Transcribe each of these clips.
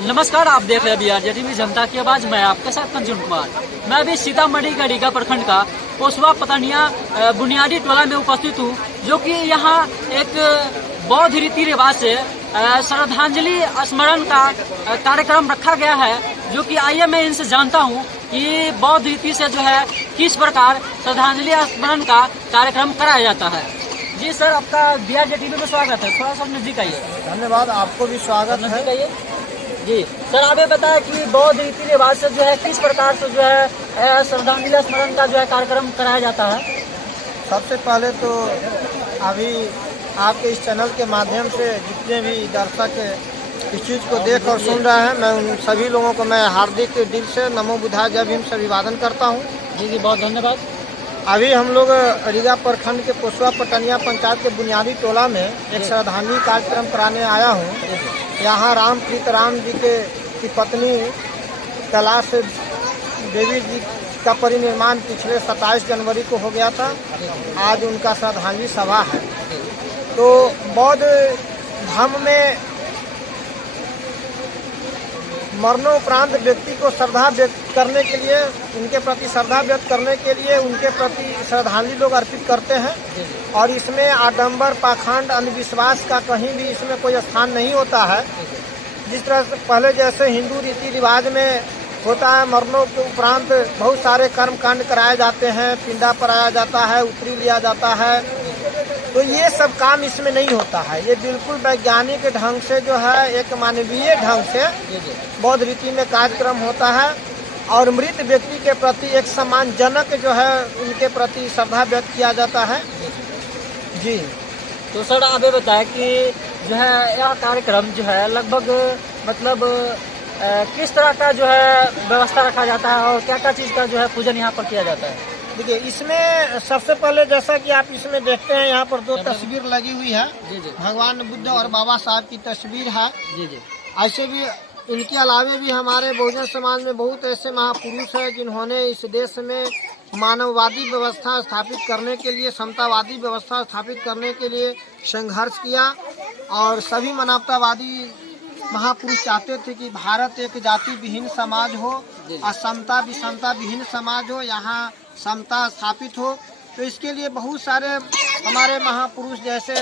नमस्कार, आप देख रहे हैं BRJ टीवी जनता की आवाज। मैं आपके साथ कंचन कुमार। मैं अभी सीतामढ़ी का रीगा प्रखंड का पोसवा पतनिया बुनियादी टोला में उपस्थित हूँ, जो कि यहाँ एक बौद्ध रीति रिवाज से श्रद्धांजलि स्मरण का कार्यक्रम रखा गया है। जो कि आइए मैं इनसे जानता हूँ कि बौद्ध रीति से जो है किस प्रकार श्रद्धांजलि स्मरण का कार्यक्रम कराया जाता है। जी सर, आपका BRJ टीवी में स्वागत है। थोड़ा सा नजदीक आइए। धन्यवाद, आपको भी स्वागत है। जी सर, आप ये बताएं कि बौद्ध रीति रिवाज से जो है किस प्रकार से जो है श्रद्धांजलि स्मरण का जो है कार्यक्रम कराया जाता है। सबसे पहले तो अभी आपके इस चैनल के माध्यम से जितने भी दर्शक इस चीज़ को देख और सुन रहे हैं, मैं उन सभी लोगों को मैं हार्दिक दिल से नमो बुद्धाय जय भीम से अभिवादन करता हूँ। जी, बहुत धन्यवाद। अभी हम लोग रीगा प्रखंड के पोसवा पटनिया पंचायत के बुनियादी टोला में एक श्रद्धांजलि कार्यक्रम कराने आया हूँ। यहाँ रामप्रीत राम जी की पत्नी कैलाश देवी जी का परिनिर्माण पिछले 27 जनवरी को हो गया था। आज उनका श्रद्धांजलि सभा है। तो बौद्ध धर्म में मरणोपरांत व्यक्ति को श्रद्धा व्यक्त करने के लिए, उनके प्रति श्रद्धा व्यक्त करने के लिए उनके प्रति श्रद्धांजलि लोग अर्पित करते हैं। और इसमें आडंबर, पाखंड, अंधविश्वास का कहीं भी इसमें कोई स्थान नहीं होता है। जिस तरह से पहले जैसे हिंदू रीति रिवाज में होता है, मरणों के उपरांत बहुत सारे कर्म कांड कराए जाते हैं, पिंडा पराया जाता है, उत्तरी लिया जाता है, तो ये सब काम इसमें नहीं होता है। ये बिल्कुल वैज्ञानिक ढंग से जो है, एक मानवीय ढंग से बौद्ध रीति में कार्यक्रम होता है। और मृत व्यक्ति के प्रति एक सम्मानजनक जो है उनके प्रति श्रद्धा व्यक्त किया जाता है। जी तो सर, आप ये बताएं कि जो है यह कार्यक्रम जो है लगभग मतलब किस तरह का जो है व्यवस्था रखा जाता है और क्या क्या चीज़ का जो है पूजन यहाँ पर किया जाता है। देखिए, इसमें सबसे पहले जैसा कि आप इसमें देखते हैं, यहाँ पर 2 तस्वीर लगी हुई है। जी। भगवान बुद्ध और बाबा साहब की तस्वीर है। जी। ऐसे भी इनके अलावे भी हमारे बहुजन समाज में बहुत ऐसे महापुरुष हैं जिन्होंने इस देश में मानववादी व्यवस्था स्थापित करने के लिए, समतावादी व्यवस्था स्थापित करने के लिए संघर्ष किया। और सभी मानवतावादी महापुरुष चाहते थे कि भारत एक जाति विहीन समाज हो, असमता विषमता विहीन समाज हो, यहाँ समता स्थापित हो। तो इसके लिए बहुत सारे हमारे महापुरुष, जैसे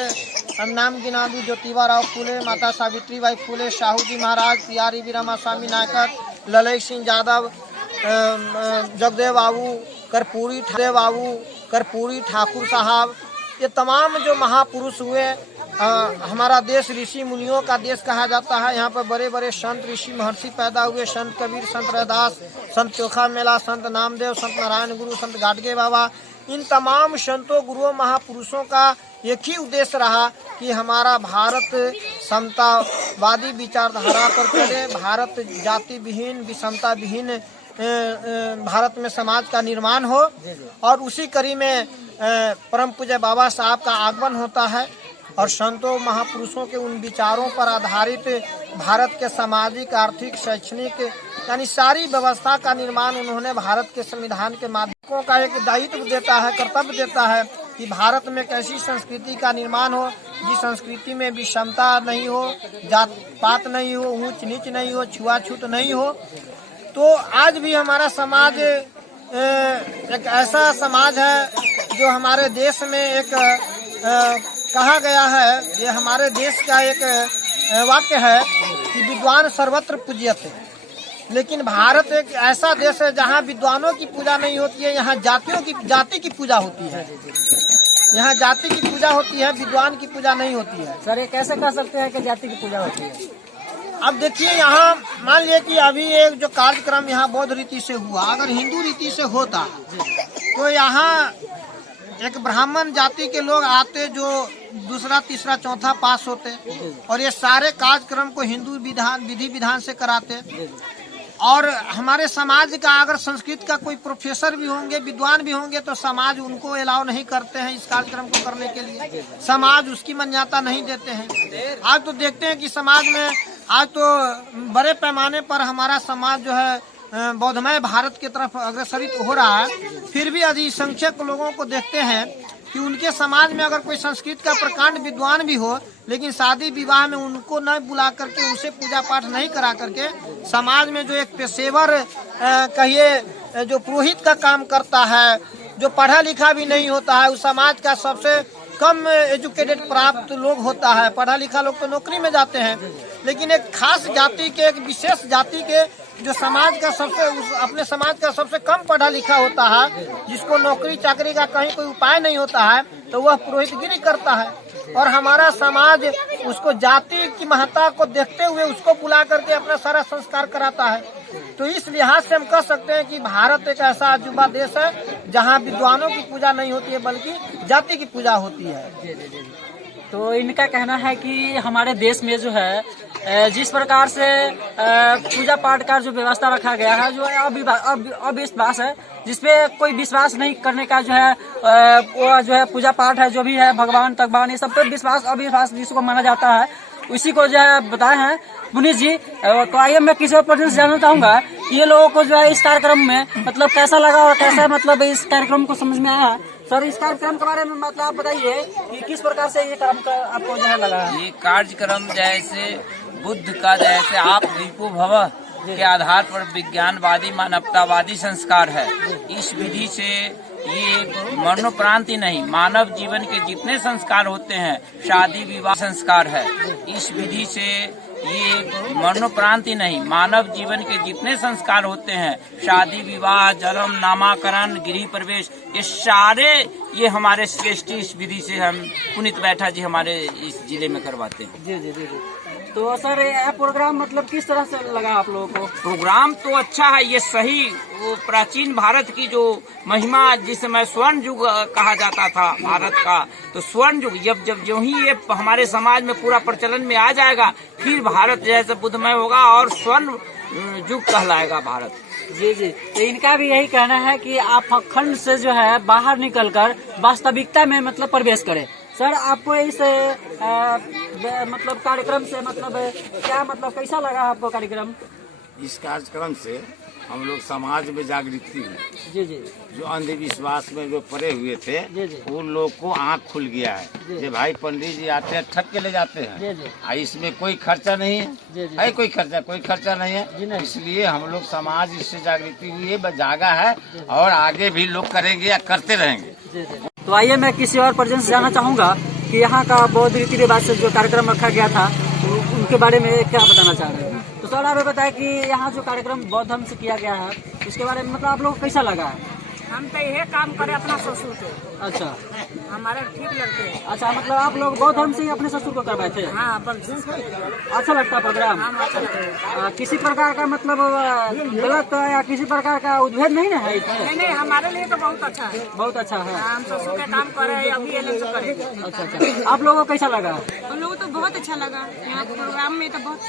नाम गिना दूं, ज्योतिबा राव फूले, माता सावित्रीबाई फूले, साहू जी महाराज, पियारी वीरामा स्वामी नायकर, ललई सिंह यादव, जगदेव बाबू, कर्पूरी ठाकुर साहब, ये तमाम जो महापुरुष हुए। हमारा देश ऋषि मुनियों का देश कहा जाता है। यहाँ पर बड़े बड़े संत ऋषि महर्षि पैदा हुए। संत कबीर, संत रैदास, संत चोखा मेला, संत नामदेव, संत नारायण गुरु, संत गाडगे बाबा, इन तमाम संतों गुरुओं महापुरुषों का एक ही उद्देश्य रहा कि हमारा भारत समतावादी विचारधारा पर चले, भारत जाति विहीन, विषमता विहीन भारत में समाज का निर्माण हो। और उसी कड़ी में परम पूज्य बाबा साहब का आगमन होता है और संतों महापुरुषों के उन विचारों पर आधारित भारत के सामाजिक, आर्थिक, शैक्षणिक यानी सारी व्यवस्था का निर्माण उन्होंने भारत के संविधान के माध्यमों का एक दायित्व देता है, कर्तव्य देता है कि भारत में कैसी संस्कृति का निर्माण हो, जिस संस्कृति में विषमता नहीं हो, जात पात नहीं हो, ऊंच नीच नहीं हो, छुआछूत नहीं हो। तो आज भी हमारा समाज एक ऐसा समाज है जो हमारे देश में एक कहा गया है, ये हमारे देश का एक वाक्य है कि विद्वान सर्वत्र पूज्यते। लेकिन भारत एक ऐसा देश है जहाँ विद्वानों की पूजा नहीं होती है, यहाँ जाति की पूजा होती है। यहाँ जाति की पूजा होती है, विद्वान की पूजा नहीं होती है। सर, ये कैसे कह सकते हैं कि जाति की पूजा होती है। अब देखिए, यहाँ मान लिया कि अभी एक जो कार्यक्रम यहाँ बौद्ध रीति से हुआ, अगर हिंदू रीति से होता तो यहाँ एक ब्राह्मण जाति के लोग आते जो दूसरा तीसरा चौथा पास होते और ये सारे कार्यक्रम को हिंदू विधि विधान से कराते। और हमारे समाज का अगर संस्कृत का कोई प्रोफेसर भी होंगे, विद्वान भी होंगे, तो समाज उनको अलाउ नहीं करते हैं इस कार्यक्रम को करने के लिए। समाज उसकी मान्यता नहीं देते हैं। आज तो देखते हैं कि समाज में आज तो बड़े पैमाने पर हमारा समाज जो है बौद्धमय भारत की तरफ अग्रसरित हो रहा है। फिर भी अधिसंख्यक लोगों को देखते हैं कि उनके समाज में अगर कोई संस्कृत का प्रकांड विद्वान भी हो, लेकिन शादी विवाह में उनको न बुला करके, उनसे पूजा पाठ नहीं करा करके, समाज में जो एक पेशेवर कहिए जो पुरोहित का काम करता है, जो पढ़ा लिखा भी नहीं होता है, उस समाज का सबसे कम एजुकेटेड प्राप्त लोग होता है। पढ़ा लिखा लोग तो नौकरी में जाते हैं, लेकिन एक खास जाति के, एक विशेष जाति के जो समाज का अपने समाज का सबसे कम पढ़ा लिखा होता है, जिसको नौकरी चाकरी का कहीं कोई उपाय नहीं होता है, तो वह पुरोहितगिरी करता है। और हमारा समाज उसको जाति की महत्ता को देखते हुए उसको बुला करके अपना सारा संस्कार कराता है। तो इस लिहाज से हम कह सकते हैं कि भारत एक ऐसा अजूबा देश है जहाँ विद्वानों की पूजा नहीं होती है, बल्कि जाति की पूजा होती है। तो इनका कहना है कि हमारे देश में जो है जिस प्रकार से पूजा पाठ का जो व्यवस्था रखा गया है, जो अविश्वास है, जिसपे कोई विश्वास नहीं करने का जो है वो जो है पूजा पाठ है, जो भी है भगवान तकवान, ये सब पे विश्वास अविश्वास जिसको माना जाता है, उसी को जो है बताए हैं पुनीत जी। तो आइए मैं किसी और पर्सन से जानना चाहूंगा ये लोगों को जो है इस कार्यक्रम में मतलब कैसा लगा और कैसा मतलब इस कार्यक्रम को समझ में आया। सर, इस कार्यक्रम के बारे में मतलब आप बताइए कि किस प्रकार से ये काम आपको जो है लगा। ये कार्यक्रम जैसे बुद्ध का जैसे आप दीपो भव के आधार पर विज्ञानवादी मानवतावादी संस्कार है। इस विधि से ये मरणोपरांति नहीं, मानव जीवन के जितने संस्कार होते हैं, शादी विवाह संस्कार है। इस विधि से ये मरणोपरांति नहीं, मानव जीवन के जितने संस्कार होते हैं, शादी विवाह, जन्म, नामाकरण, गृह प्रवेश, ये सारे ये हमारे श्रेष्ठ इस विधि से हम पुनीत बैठा जी हमारे इस जिले में करवाते हैं। जी जी जी जी। तो सर यह प्रोग्राम मतलब किस तरह से लगा आप लोगों को? प्रोग्राम तो अच्छा है, ये सही वो प्राचीन भारत की जो महिमा, जिस समय स्वर्ण युग कहा जाता था भारत का, तो स्वर्ण युग जब जो ही ये हमारे समाज में पूरा प्रचलन में आ जाएगा, फिर भारत जैसे बुद्धमय होगा और स्वर्ण युग कहलाएगा भारत। जी जी। तो इनका भी यही कहना है कि आप खंड से जो है बाहर निकलकर वास्तविकता में मतलब प्रवेश करें। सर, आपको इस मतलब कार्यक्रम से मतलब क्या मतलब कैसा लगा आपको कार्यक्रम? इस कार्यक्रम से हम लोग समाज में जागृति हुई। जी जी। जो अंधविश्वास में जो पड़े हुए थे, जी जी, उन लोग को आँख खुल गया है। ये भाई पंडित जी आते हैं, ठग के ले जाते हैं। जी जी। इसमें कोई खर्चा नहीं है। जी जी। है कोई खर्चा नहीं है। इसलिए हम लोग समाज इससे जागृति हुई है, जागा है, और आगे भी लोग करेंगे या करते रहेंगे। जी जी। तो आइए मैं किसी और पर्सन से जानना चाहूँगा कि यहाँ का बौद्ध रीति रिवाज से जो कार्यक्रम रखा गया था, तो उनके बारे में क्या बताना चाह रहे हैं। तो सर, आप बताएं कि यहाँ जो कार्यक्रम बौद्ध धर्म से किया गया है, उसके बारे में मतलब आप लोगों को कैसा लगा? हम तो यही काम करे अपना ससुर से। अच्छा, हमारे ठीक लगते हैं। अच्छा, मतलब आप लोग बौद्ध धर्म से ही अपने ससुर को करवाए थे? हाँ, अच्छा लगता प्रोग्राम? अच्छा लगता है। किसी प्रकार का मतलब गलत या किसी प्रकार का उद्भेद नहीं ना है इसमें? नहीं, हमारे लिए तो बहुत अच्छा है। बहुत अच्छा है। हम ससुर का काम कर रहे हैं, अभी ये लोग करेंगे। अच्छा अच्छा। आप लोगों को कैसा लगा? हम लोगों को तो बहुत अच्छा लगा। यहाँ प्रोग्राम में तो बहुत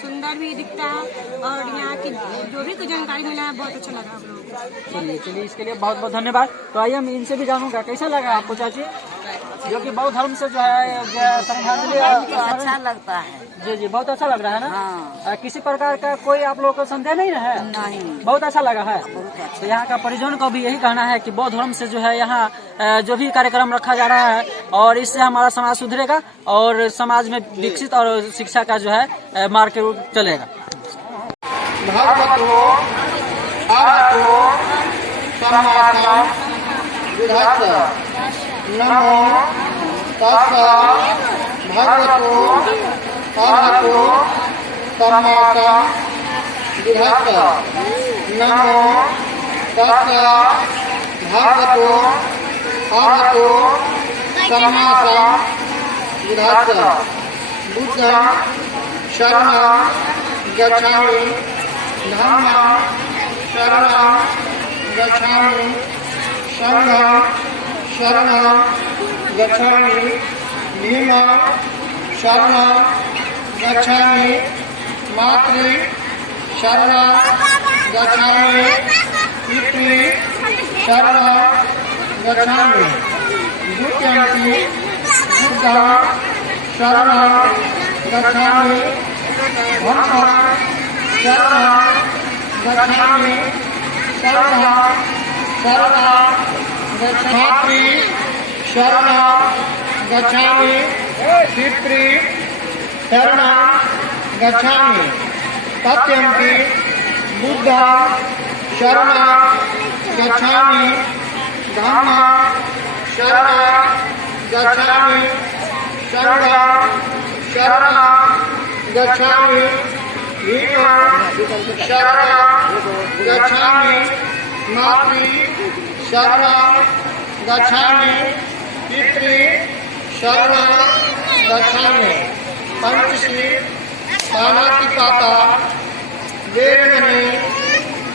सुंदर भी दिखता है और यहाँ की जो भी कुछ जानकारी मिला है बहुत अच्छा लगा हम लोगों को। चलिए, इसके लिए बहुत बहुत धन्यवाद। तो आइए हम इनसे भी जानूंगा कैसा लगा आपको चाची, जो कि बौद्ध धर्म से जो है श्रद्धांजलि। अच्छा लगता है। जी जी, बहुत अच्छा लग रहा है ना। हाँ। किसी प्रकार का कोई आप लोगों को संदेह नहीं है? नहीं, बहुत अच्छा लगा है। तो यहाँ का परिजन को भी यही कहना है कि बौद्ध धर्म से जो है यहाँ जो भी कार्यक्रम रखा जा रहा है, और इससे हमारा समाज सुधरेगा और समाज में विकसित और शिक्षा का जो है मार्ग चलेगा। भगवतो अरहतो सम्मा बुद्धस्स नमो तस्स भगवतो अरहतो सम्मा बुद्धस्स नमो तस्स भगवतो अरहतो सम्मा बुद्धस्स बुद्धं शरणं गच्छामि धम्मं शरणं गच्छामि संघं शरणं गच्छामि भीमं शरणं गच्छामि मातृ शरणं गच्छामि पितृ शरणं गच्छामि द्वितीयंपि बुद्धं शरणं गच्छामि धम्मं शरणं गच्छामि संघं शरणं गच्छामि शरणं गच्छामि पितृ शरणं गच्छामि तथ्यंपि बुद्धं शरणं गच्छामि धम्मं शरणं गच्छामि संघं शरणं गच्छामि हिमं शरणं गच्छामि मातृ शरणं गच्छामि पितृ शरणं गच्छामि पंचशील पाणातिपाता वेरमणि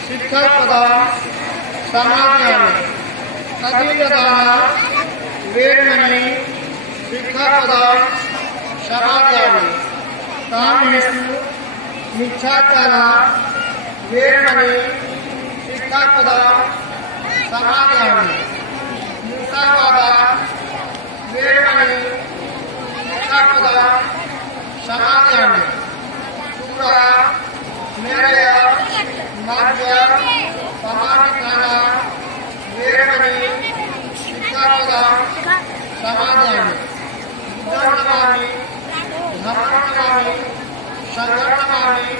शिक्षापदं समादयामि तदीयदान वेरमणि शिक्षापदं समादयामि कामेषु मिथ्याचारः वेरमणि शिक्षापदं समादयामि मुसावादः वेरमणि शिक्षापदं समादयामि शुक्र मेरय मध्य समाधिकान वेरमणि शिक्षापदं समादयामि बुद्धं नमामि धम्मं नमामि संघं नमामि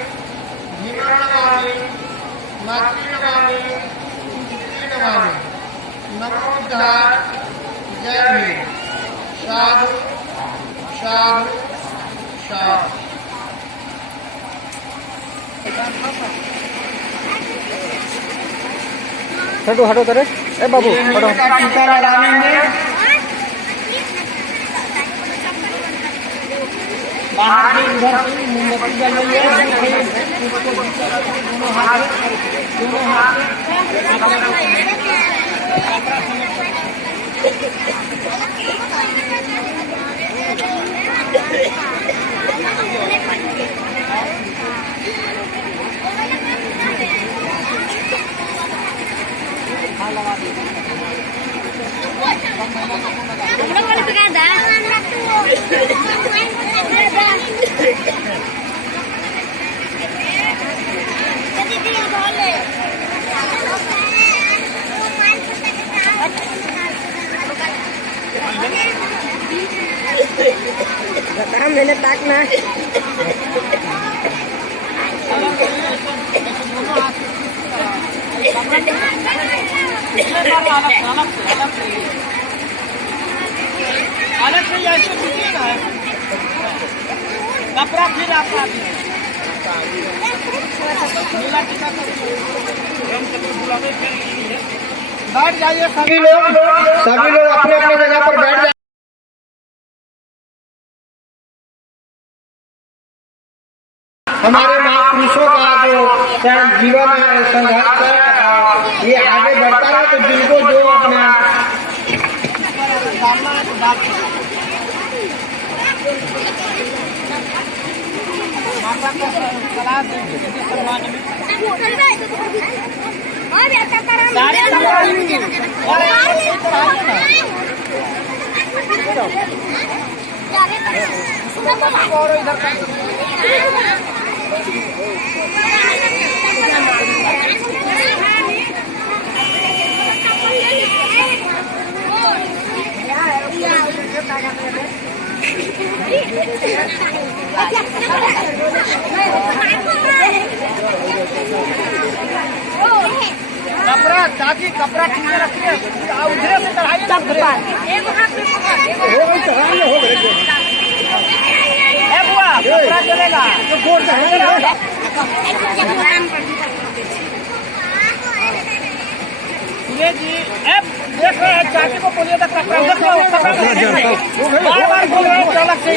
भीमं नमामि मातृ नमामि पितृ नमामि नमो बुद्धाय जय भीम साधु साधु साधु हटो हटो करे ए बाबू हटो टीका लगाएंगे बाहर से इधर से मोमबत्ती जल रही है दोनों हाथ मैंने ताकना अलग से ऐसे दीजिएगा कपड़ा फिर आपका बैठ जाइए सभी लोग अपने अपने जगह पर बैठ जाए। हमारे महापुरुषों का जो जीवन संघर्ष है ये आगे बढ़ता है, तो जिनको जो अपना कपड़ा चाची कपड़ा ठीक से रखिए, उधर से चढ़ाइए तब बुआ कपड़ा चलेगा तो गोड़ ये जी देख रहे हैं चाची को बोलिए तो कपड़ा बार बार बोल रहे हैं अलग से